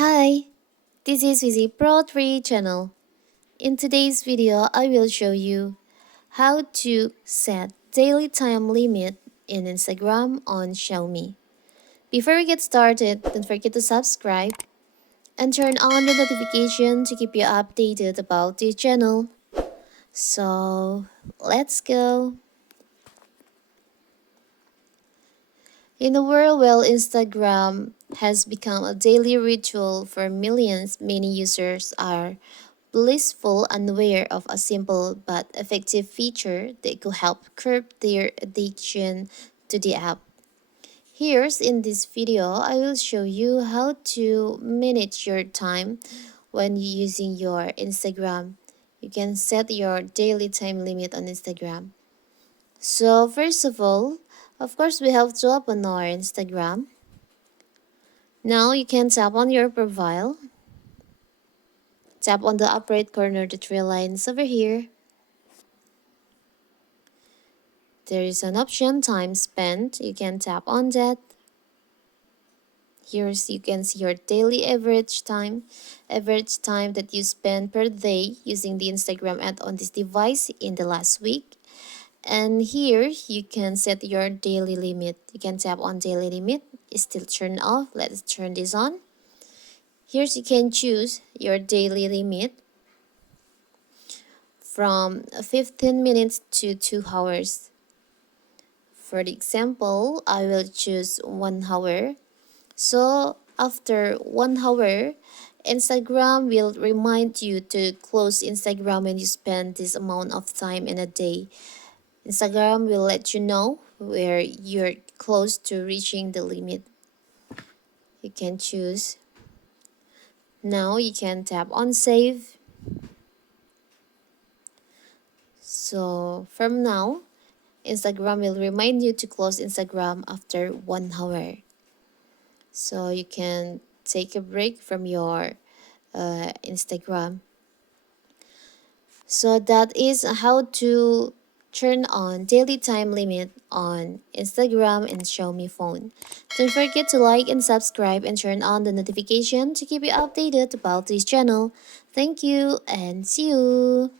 Hi, this is Vizi Pro 3 channel. In today's video, I will show you how to set daily time limit in Instagram on Xiaomi. Before we get started, don't forget to subscribe and turn on the notification to keep you updated about this channel. So, let's go. In a world where Instagram has become a daily ritual for millions, many users are blissful unaware of a simple but effective feature that could help curb their addiction to the app. Here's in this video, I will show you how to manage your time when using your Instagram. You can set your daily time limit on Instagram. So first of all, of course, we have to open our Instagram. Now you can tap on your profile. Tap on the upper right corner, the three lines over here. There is an option, time spent. You can tap on that. Here you can see your daily average time that you spend per day using the Instagram app on this device in the last week. And here you can set your daily limit. You can tap on daily limit. It's still turned off. Let's turn this on. Here you can choose your daily limit from 15 minutes to 2 hours. For the example, I will choose 1 hour. So after 1 hour, Instagram will remind you to close Instagram when you spend this amount of time in a day. Instagram will let you know where you're close to reaching the limit. You can choose. Now you can tap on save. So from now, Instagram will remind you to close Instagram after 1 hour. So you can take a break from your Instagram. So that is how to turn on daily time limit on Instagram and Xiaomi phone. Don't forget to like and subscribe and turn on the notification to keep you updated about this channel. Thank you and see you.